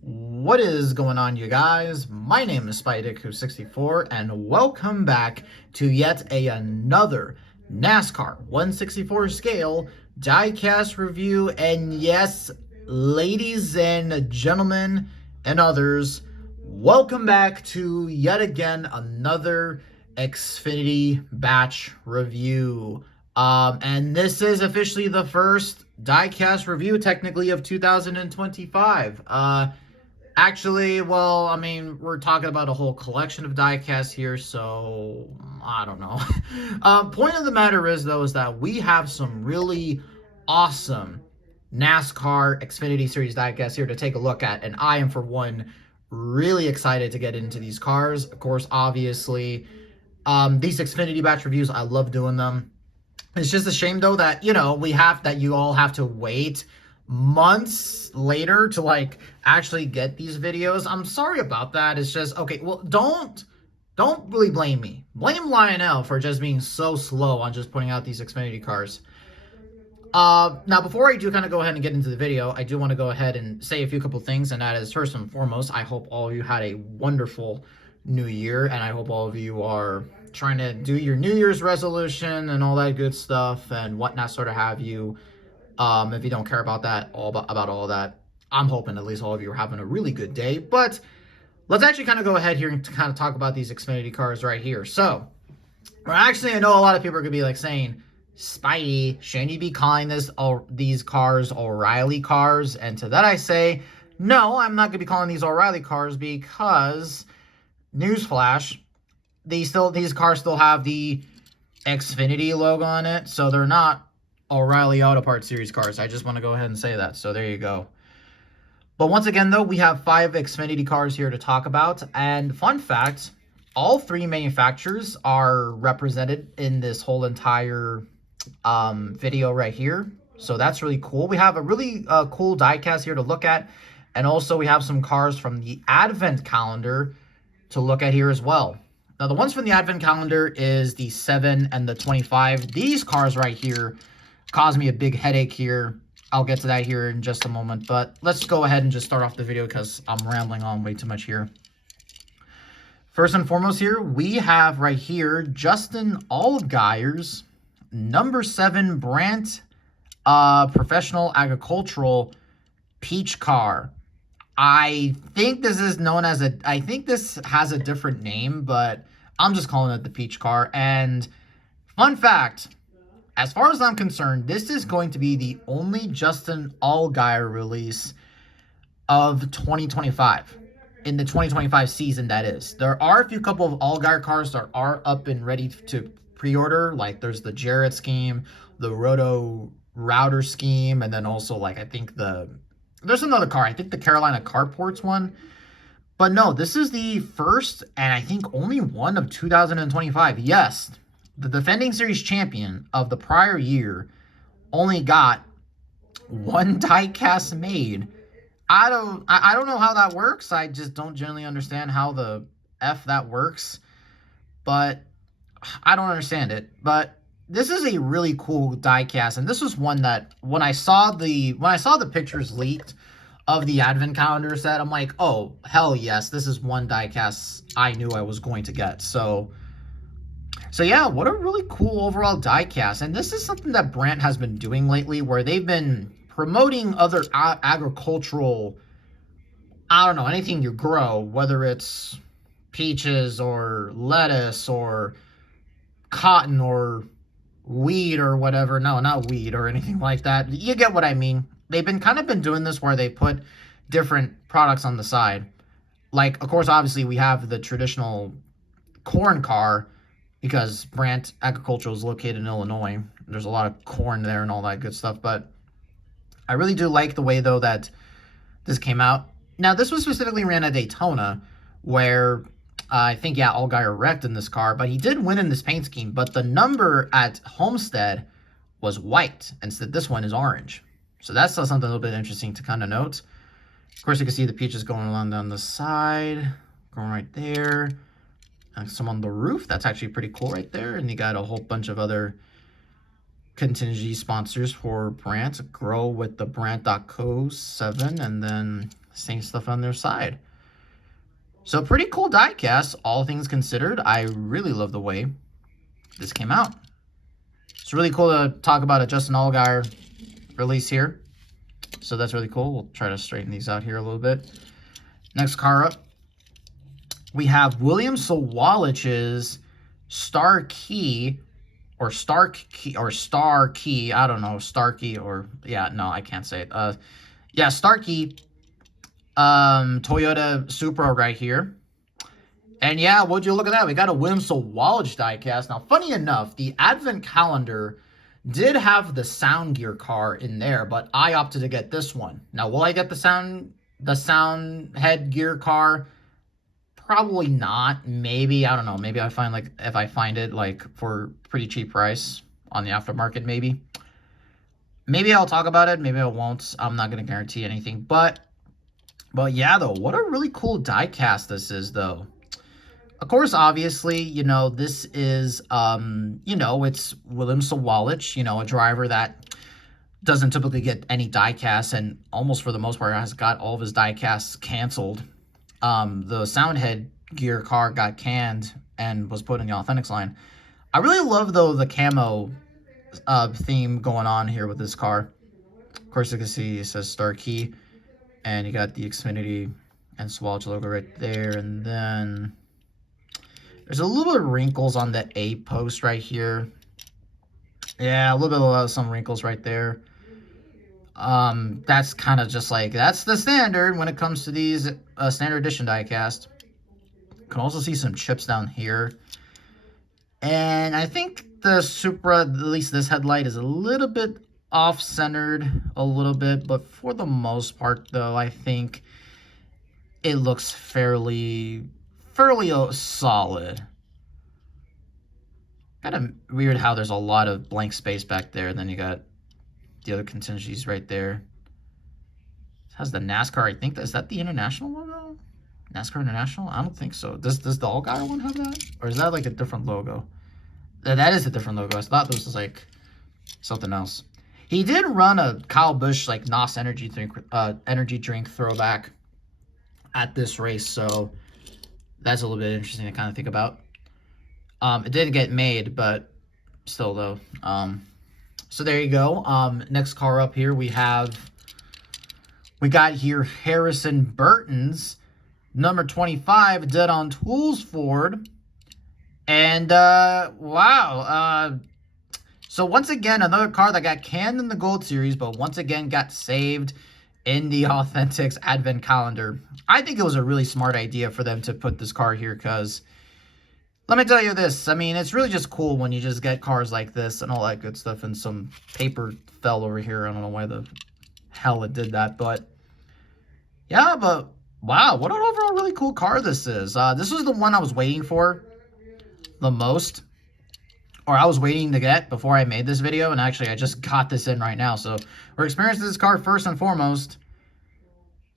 What is going on, you guys? My name is SpyDick64, and welcome back to yet another NASCAR 1/64 scale diecast review. And yes, ladies and gentlemen and others, welcome back to yet again another Xfinity batch review. And this is officially the first diecast review, technically, of 2025. Actually, well, I mean, we're talking about a whole collection of diecasts here, so I don't know. Point of the matter is, though, is that we have some really awesome NASCAR Xfinity Series diecasts here to take a look at, and I am, for one, really excited to get into these cars. Of course, obviously, these Xfinity batch reviews, I love doing them. It's just a shame, though, that, you all have to wait months later to actually get these videos. I'm sorry about that. It's just, okay, well, don't really blame me. Blame Lionel for just being so slow on just putting out these Xfinity cars. Now, before I do kind of go ahead and get into the video, I do want to go ahead and say a few couple things, and that is, first and foremost, I hope all of you had a wonderful new year, and I hope all of you are trying to do your New Year's resolution and all that good stuff and whatnot, sort of have you. If you don't care about that, about all that, I'm hoping at least all of you are having a really good day. But let's actually kind of go ahead here and kind of talk about these Xfinity cars right here. So, actually, I know a lot of people are going to be saying, Spidey, shouldn't you be calling these cars O'Reilly cars? And to that I say, no, I'm not going to be calling these O'Reilly cars because, newsflash, these cars still have the Xfinity logo on it, so they're not O'Reilly Auto Parts Series cars. I just want to go ahead and say that, so there you go. But once again, though, we have 5 Xfinity cars here to talk about, and fun fact, all 3 manufacturers are represented in this whole entire video right here, so that's really cool. We have a really cool diecast here to look at, and also we have some cars from the Advent calendar to look at here as well. Now, the ones from the Advent calendar is the 7 and the 25. These cars right here caused me a big headache here. I'll get to that here in just a moment, but let's go ahead and just start off the video because I'm rambling on way too much here. First and foremost here, we have right here Justin Allgaier's number 7 Brandt Professional Agricultural Peach car. I think this is known as I think this has a different name, but I'm just calling it the Peach car. And fun fact, as far as I'm concerned, this is going to be the only Justin Allgaier release of 2025. In the 2025 season, that is. There are a few couple of Allgaier cars that are up and ready to pre-order. Like there's the Jarrett scheme, the Roto Router scheme, and then also I think there's another car. I think the Carolina Carports one. But no, this is the first and I think only one of 2025. Yes, the defending series champion of the prior year only got 1 diecast made. I don't know how that works. I just don't generally understand how the F that works. But I don't understand it. But this is a really cool diecast, and this was one that when I saw the pictures leaked of the Advent calendar set, I'm like, oh, hell yes, this is one diecast I knew I was going to get. So yeah, what a really cool overall diecast. And this is something that Brandt has been doing lately, where they've been promoting other agricultural, I don't know, anything you grow, whether it's peaches or lettuce or cotton or weed or whatever. No, not weed or anything like that. You get what I mean. They've been doing this where they put different products on the side. Like, of course, obviously we have the traditional corn car because Brandt Agricultural is located in Illinois. There's a lot of corn there and all that good stuff. But I really do like the way, though, that this came out. Now, this was specifically ran at Daytona, where I think, yeah, Allgaier wrecked in this car, but he did win in this paint scheme. But the number at Homestead was white, instead this one is orange. So that's something a little bit interesting to kind of note. Of course, you can see the peaches going along down the side, going right there. And some on the roof. That's actually pretty cool right there. And you got a whole bunch of other contingency sponsors for Brandt. Grow with the Brandt.co 7, and then Same stuff on their side. So pretty cool diecast, all things considered. I really love the way this came out. It's really cool to talk about a Justin Allgaier release here. So that's really cool. We'll try to straighten these out here a little bit. Next car up, we have William Sawalich's Star Key, or Stark Key, or Star Key. I don't know, Starkey, or yeah, no, I can't say it. Yeah, Starkey, Toyota Supra right here. And yeah, would you look at that? We got a William Sawalich diecast. Now, funny enough, the Advent calendar did have the sound gear car in there, but I opted to get this one. Now, will I get the sound head gear car? Probably not. Maybe, I don't know. Maybe I find, like, if I find it like for pretty cheap price on the aftermarket, maybe. Maybe I'll talk about it. Maybe I won't. I'm not going to guarantee anything. But yeah, though, what a really cool diecast this is, though. Of course, obviously, you know, this is, you know, it's William Sawalich, you know, a driver that doesn't typically get any diecasts and almost for the most part has got all of his diecasts canceled. The Soundhead gear car got canned and was put in the Authentics line. I really love, though, the camo theme going on here with this car. Of course, you can see it says Star Key, and you got the Xfinity and Sawalich logo right there, and then there's a little bit of wrinkles on the A post right here. Yeah, a little bit of some wrinkles right there. That's kind of just like, that's the standard when it comes to these standard edition diecast. You can also see some chips down here. And I think the Supra, at least this headlight, is a little bit off-centered a little bit. But for the most part, though, I think it looks fairly solid. Kind of weird how there's a lot of blank space back there, and then you got the other contingencies right there. It has the NASCAR, I think. Is that the International logo? NASCAR International? I don't think so. Does the Allgaier one have that? Or is that like a different logo? That is a different logo. I thought this was like something else. He did run a Kyle Busch like NOS energy drink throwback at this race, so that's a little bit interesting to kind of think about. It didn't get made, but still, though. So there you go. Next car up here, we got here Harrison Burton's number 25 Dead on Tools Ford. And, wow. So once again, another car that got canned in the Gold Series, but once again got saved in the Authentics Advent calendar. I think it was a really smart idea for them to put this car here because, let me tell you this, I mean, it's really just cool when you just get cars like this and all that good stuff, and some paper fell over here. I don't know why the hell it did that, but yeah, but wow, what an overall really cool car this is. This was the one I was waiting for the most, or I was waiting to get before I made this video, and actually I just got this in right now, so we're experiencing this car first and foremost.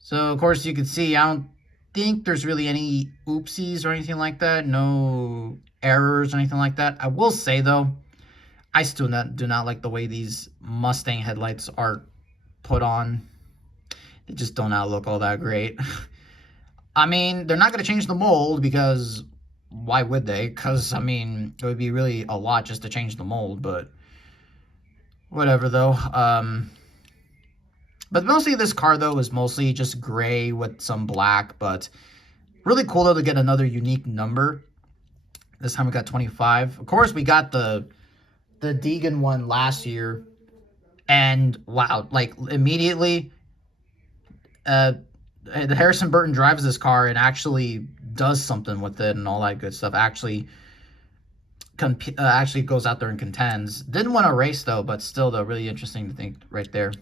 So of course you can see I don't think there's really any oopsies or anything like that, no errors or anything like that. I will say though, I still do not like the way these Mustang headlights are put on. They just do not look all that great. I mean, they're not going to change the mold because why would they? Because, I mean, it would be really a lot just to change the mold, but whatever, though. But mostly this car, though, is mostly just gray with some black, but really cool, though, to get another unique number. This time we got 25. Of course, we got the Deegan one last year, and wow, like, immediately, the Harrison Burton drives this car and actually does something with it and all that good stuff. Actually goes out there and contends. Didn't win a race though, but still though, really interesting to think right there.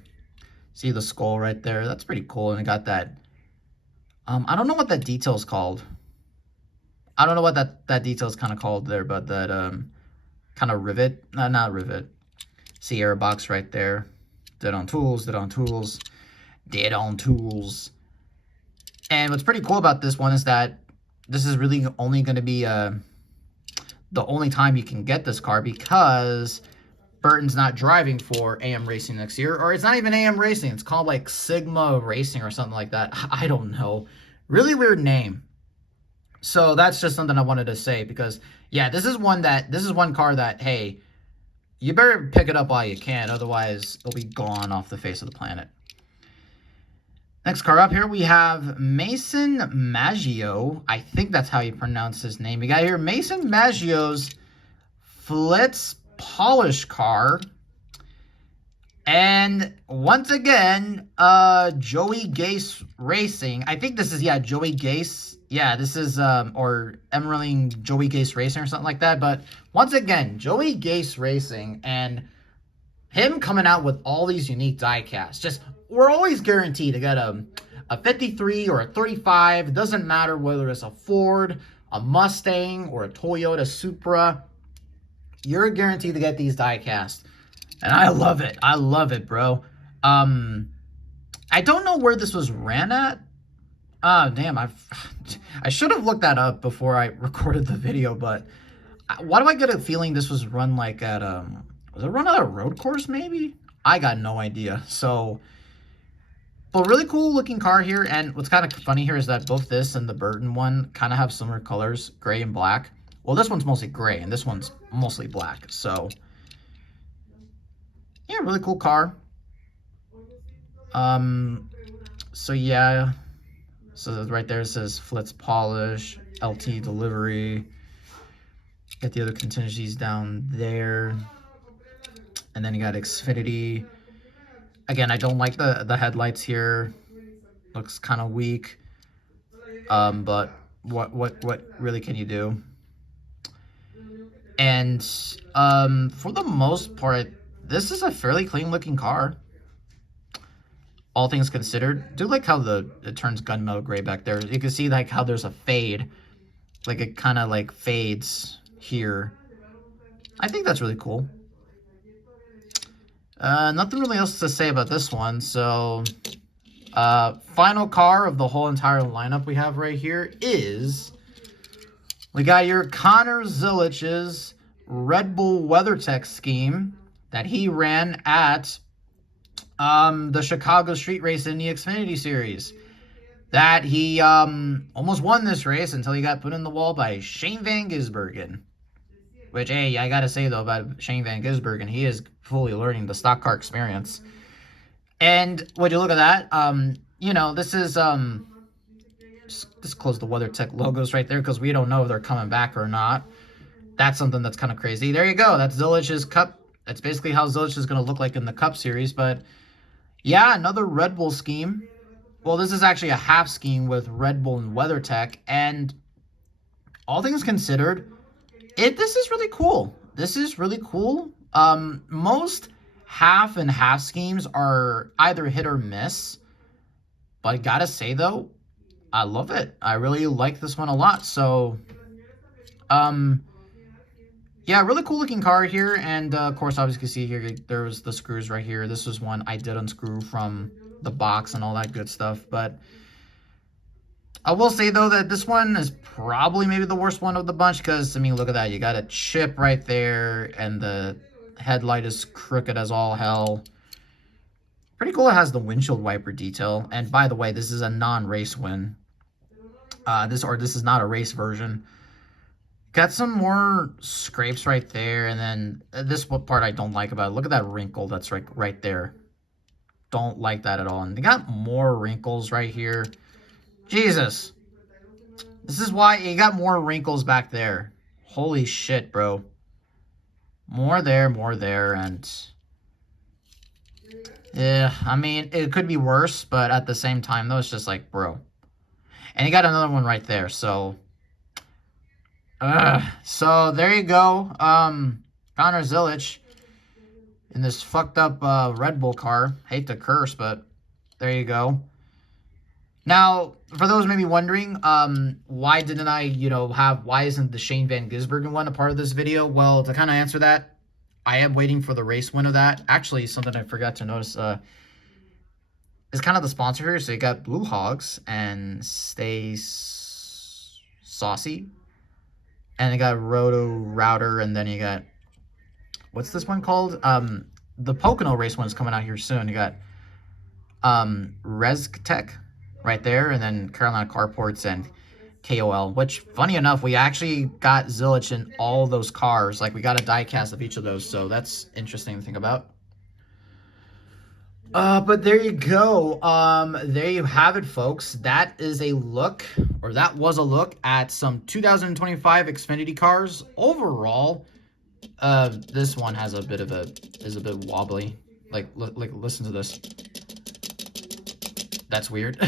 See the skull right there? That's pretty cool. And it got that. I don't know what that detail is called. I don't know what that detail is kind of called there, but that kind of rivet. Not rivet. Sierra box right there. Dead on tools. Dead on tools. Dead on tools. And what's pretty cool about this one is that this is really only going to be the only time you can get this car, because Burton's not driving for AM Racing next year, or it's not even AM Racing. It's called like Sigma Racing or something like that. I don't know. Really weird name. So that's just something I wanted to say because, yeah, this is one car that, hey, you better pick it up while you can. Otherwise, it'll be gone off the face of the planet. Next car up here, we have Mason Maggio. I think that's how you pronounce his name. You got here Mason Maggio's Flitz Polish car. And once again, Joey Gase Racing. I think this is, yeah, Joey Gase. Yeah, this is, or Emerling Joey Gase Racing or something like that. But once again, Joey Gase Racing and him coming out with all these unique diecasts. Just, we're always guaranteed to get a 53 or a 35. It doesn't matter whether it's a Ford, a Mustang, or a Toyota Supra. You're guaranteed to get these diecasts. And I love it. I love it, bro. I don't know where this was ran at. Damn, I should have looked that up before I recorded the video, but why do I get a feeling this was run like at, was it run at a road course maybe? I got no idea. So, but really cool looking car here. And what's kind of funny here is that both this and the Burton one kind of have similar colors, gray and black. Well, this one's mostly gray and this one's mostly black. So, yeah, really cool car. So yeah, so right there it says Flitz Polish, LT delivery. Get the other contingencies down there. And then you got Xfinity. Again, I don't like the headlights here. Looks kind of weak. But what really can you do? And for the most part, this is a fairly clean looking car. All things considered. Do like how it turns gunmetal gray back there. You can see like how there's a fade. Like it kind of like fades here. I think that's really cool. Nothing really else to say about this one. So, final car of the whole entire lineup we have right here is, we got your Connor Zilich's Red Bull WeatherTech scheme that he ran at the Chicago Street Race in the Xfinity Series. That he almost won this race until he got put in the wall by Shane Van Gisbergen. Which, hey, I gotta say though about Shane Van Gisbergen, he is fully learning the stock car experience. And would you look at that? You know, this is just close the WeatherTech logos right there because we don't know if they're coming back or not. That's something that's kind of crazy. There you go. That's Zilich's Cup. That's basically how Zilisch is going to look like in the Cup Series. But yeah, another Red Bull scheme. Well, this is actually a half scheme with Red Bull and WeatherTech. And all things considered, this is really cool. This is really cool. Most half and half schemes are either hit or miss. But I gotta say though, I love it. I really like this one a lot. So, yeah, really cool looking car here. And of course, obviously, you can see here, there's the screws right here. This was one I did unscrew from the box and all that good stuff. But I will say, though, that this one is probably maybe the worst one of the bunch. Because, I mean, look at that. You got a chip right there. And the headlight is crooked as all hell. Pretty cool. It has the windshield wiper detail. And by the way, this is a non-race win. This is not a race version. Got some more scrapes right there, and then this part I don't like about it. Look at that wrinkle that's right there. Don't like that at all. And they got more wrinkles right here. Jesus. This is why you got more wrinkles back there. Holy shit, bro. More there, and yeah, I mean, it could be worse, but at the same time, though, it's just like, bro. And you got another one right there, so... so there you go. Connor Zilisch in this fucked up Red Bull car. Hate to curse, but there you go. Now, for those maybe wondering, why didn't I, why isn't the Shane Van Gisbergen one a part of this video? Well, to kind of answer that, I am waiting for the race win of that. Actually, something I forgot to notice, is kind of the sponsor here. So you got Blue Hogs and Stay Saucy. And you got Roto Router, and then you got what's this one called? The Pocono race one's coming out here soon. You got ResTech right there, and then Carolina Carports and KOL, which, funny enough, we actually got Zilisch in all those cars. Like, we got a diecast of each of those, so that's interesting to think about. But there you go. There you have it, folks. That is a look, or that was a look at some 2025 Xfinity cars. Overall, this one has is a bit wobbly. Like listen to this. That's weird.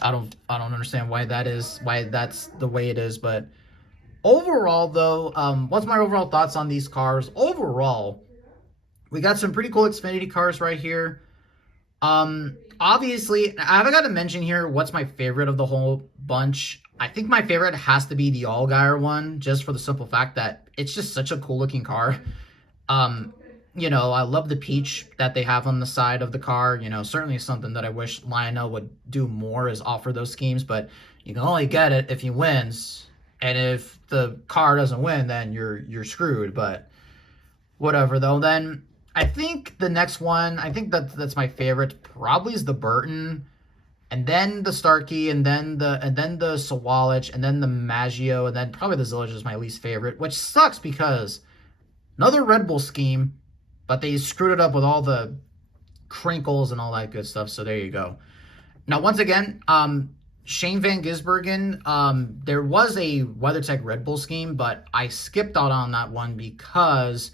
I don't understand why that's the way it is, but overall though, what's my overall thoughts on these cars? Overall, we got some pretty cool Xfinity cars right here. Obviously, I haven't got to mention here what's my favorite of the whole bunch. I think my favorite has to be the Allgaier one, just for the simple fact that it's just such a cool looking car. You know, I love the peach that they have on the side of the car. You know, certainly something that I wish Lionel would do more is offer those schemes, but you can only get it if he wins. And if the car doesn't win, then you're screwed. But whatever though. Then I think the next one, I think that's my favorite, probably is the Burton, and then the Starkey, and then the Sawalich, and then the Maggio, and then probably the Zilisch is my least favorite, which sucks because another Red Bull scheme, but they screwed it up with all the crinkles and all that good stuff. So there you go. Now, once again, Shane Van Gisbergen, there was a WeatherTech Red Bull scheme, but I skipped out on that one because,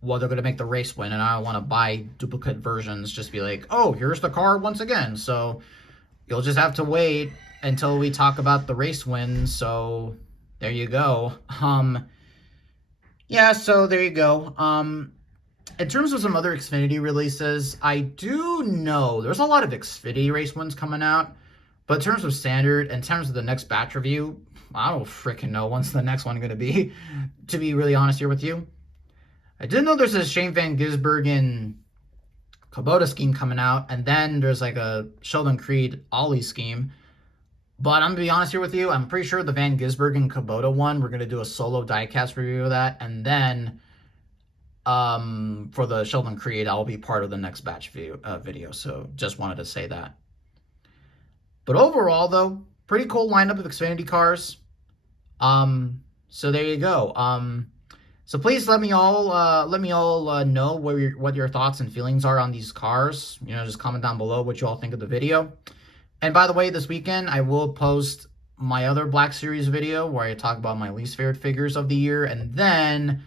well, they're going to make the race win, and I don't want to buy duplicate versions, just be like, oh, here's the car once again. So you'll just have to wait until we talk about the race win. So there you go. Yeah, so there you go. In terms of some other Xfinity releases, I do know there's a lot of Xfinity race ones coming out, but in terms of standard, in terms of the next batch review, I don't freaking know when's the next one going to be, to be really honest here with you. I did know there's a Shane Van Gisbergen Kubota scheme coming out, and then there's like a Sheldon Creed Ollie scheme. But I'm going to be honest here with you, I'm pretty sure the Van Gisbergen Kubota one, we're going to do a solo diecast review of that, and then for the Sheldon Creed, I'll be part of the next batch video, so just wanted to say that. But overall, though, pretty cool lineup of Xfinity cars. So there you go. So please let me all know what your thoughts and feelings are on these cars. You know, just comment down below what you all think of the video. And by the way, this weekend I will post my other Black Series video where I talk about my least favorite figures of the year, and then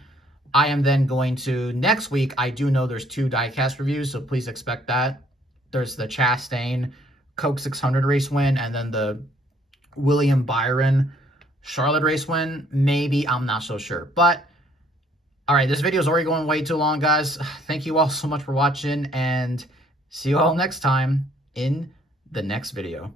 I am then going to, next week, I do know there's 2 diecast reviews, so please expect that. There's the Chastain Coke 600 race win, and then the William Byron Charlotte race win. Maybe, I'm not so sure. But, alright, this video is already going way too long, guys. Thank you all so much for watching, and see you all next time in the next video.